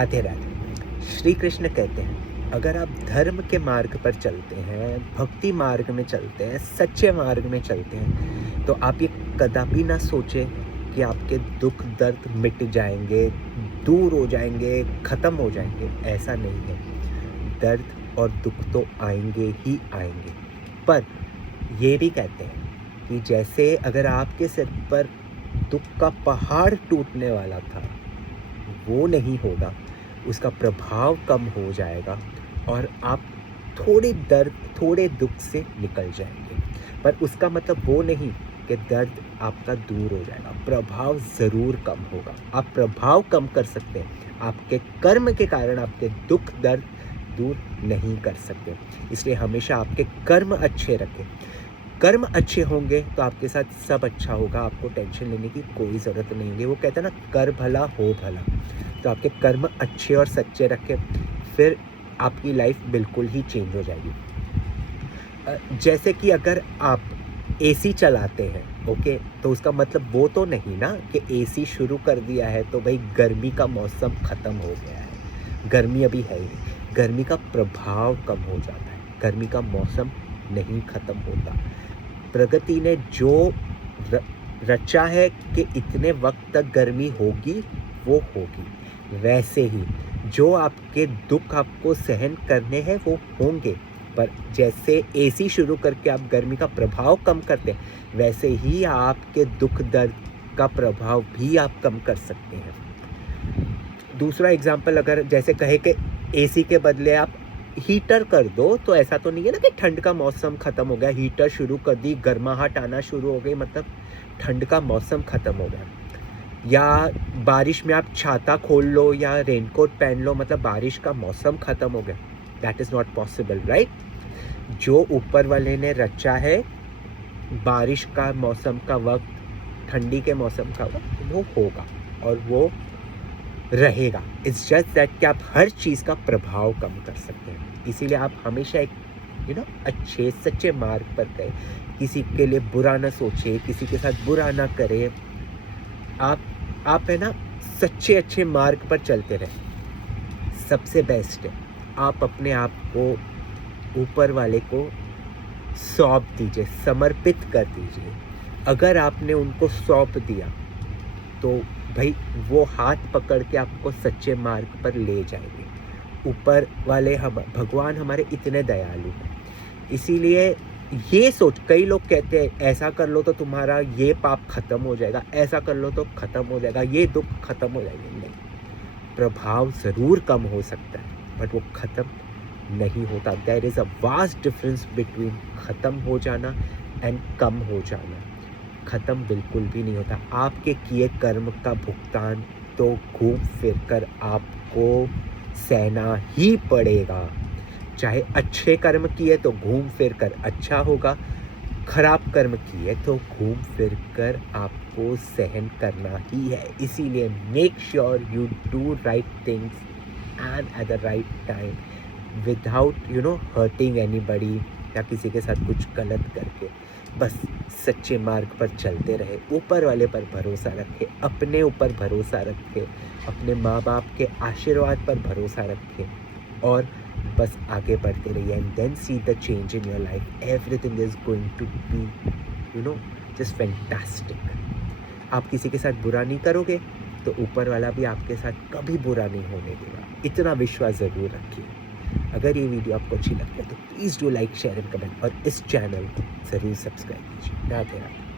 राधे राधे। श्री कृष्ण कहते हैं, अगर आप धर्म के मार्ग पर चलते हैं, भक्ति मार्ग में चलते हैं, सच्चे मार्ग में चलते हैं, तो आप ये कदापि ना सोचें कि आपके दुख दर्द मिट जाएंगे, दूर हो जाएंगे, ख़त्म हो जाएंगे। ऐसा नहीं है। दर्द और दुख तो आएंगे ही आएंगे, पर ये भी कहते हैं कि जैसे अगर आपके सिर पर दुख का पहाड़ टूटने वाला था, वो नहीं होगा, उसका प्रभाव कम हो जाएगा और आप थोड़े दर्द, थोड़े दुख से निकल जाएंगे। पर उसका मतलब वो नहीं कि दर्द आपका दूर हो जाएगा, प्रभाव ज़रूर कम होगा। आप प्रभाव कम कर सकते हैं, आपके कर्म के कारण आपके दुख दर्द दूर नहीं कर सकते। इसलिए हमेशा आपके कर्म अच्छे रखें। कर्म अच्छे होंगे तो आपके साथ सब अच्छा होगा, आपको टेंशन लेने की कोई ज़रूरत नहीं होगी। वो कहते हैं ना, कर भला हो भला। तो आपके कर्म अच्छे और सच्चे रखें, फिर आपकी लाइफ बिल्कुल ही चेंज हो जाएगी। जैसे कि अगर आप एसी चलाते हैं, ओके, तो उसका मतलब वो तो नहीं ना कि एसी शुरू कर दिया है तो भाई गर्मी का मौसम ख़त्म हो गया है। गर्मी अभी है ही नहीं, गर्मी का प्रभाव कम हो जाता है, गर्मी का मौसम नहीं ख़त्म होता। प्रगति ने जो रचा है कि इतने वक्त तक गर्मी होगी, वो होगी। वैसे ही जो आपके दुख आपको सहन करने हैं वो होंगे, पर जैसे एसी शुरू करके आप गर्मी का प्रभाव कम करते हैं, वैसे ही आपके दुख दर्द का प्रभाव भी आप कम कर सकते हैं। दूसरा एग्जांपल, अगर जैसे कहे कि एसी के बदले आप हीटर कर दो, तो ऐसा तो नहीं है ना कि ठंड का मौसम ख़त्म हो गया, हीटर शुरू कर दी, गर्माहट आना शुरू हो गई, मतलब ठंड का मौसम ख़त्म हो गया। या बारिश में आप छाता खोल लो या रेनकोट पहन लो, मतलब बारिश का मौसम ख़त्म हो गया। That is not possible, right? जो ऊपर वाले ने रचा है, बारिश का मौसम का वक्त, ठंडी के मौसम का वक्त, वो होगा और वो रहेगा। इट्स जस्ट दैट कि आप हर चीज़ का प्रभाव कम कर सकते हैं। इसीलिए आप हमेशा एक अच्छे सच्चे मार्ग पर गए, किसी के लिए बुरा ना सोचे, किसी के साथ बुरा ना करें। आप है ना, सच्चे अच्छे मार्ग पर चलते रहें। सबसे बेस्ट है आप अपने आप को ऊपर वाले को सौंप दीजिए, समर्पित कर दीजिए। अगर आपने उनको सौंप दिया तो भाई वो हाथ पकड़ के आपको सच्चे मार्ग पर ले जाएंगे। ऊपर वाले भगवान हमारे इतने दयालु हैं। इसीलिए ये सोच, कई लोग कहते हैं ऐसा कर लो तो तुम्हारा ये पाप खत्म हो जाएगा, ऐसा कर लो तो खत्म हो जाएगा, ये दुख खत्म हो जाएंगे। नहीं, प्रभाव ज़रूर कम हो सकता है, बट वो खत्म नहीं होता। There is a vast difference between ख़त्म हो जाना एंड कम हो जाना। ख़त्म बिल्कुल भी नहीं होता। आपके किए कर्म का भुगतान तो घूम फिर कर आपको सहना ही पड़ेगा। चाहे अच्छे कर्म किए तो घूम फिर कर अच्छा होगा, खराब कर्म किए तो घूम फिर कर आपको सहन करना ही है। इसीलिए make sure you do right things and at the right time, without hurting anybody, या किसी के साथ कुछ गलत करके। बस सच्चे मार्ग पर चलते रहे, ऊपर वाले पर भरोसा रखें, अपने ऊपर भरोसा रखें, अपने माँ बाप के आशीर्वाद पर भरोसा रखें और बस आगे बढ़ते रहिए। And then see the change in your life. Everything is going to be just fantastic. आप किसी के साथ बुरा नहीं करोगे तो ऊपर वाला भी आपके साथ कभी बुरा नहीं होने देगा। इतना विश्वास ज़रूर रखिए। अगर ये वीडियो आपको अच्छी लगे तो please do like, share and comment, और इस चैनल को ज़रूर सब्सक्राइब कीजिए। राधे राधे।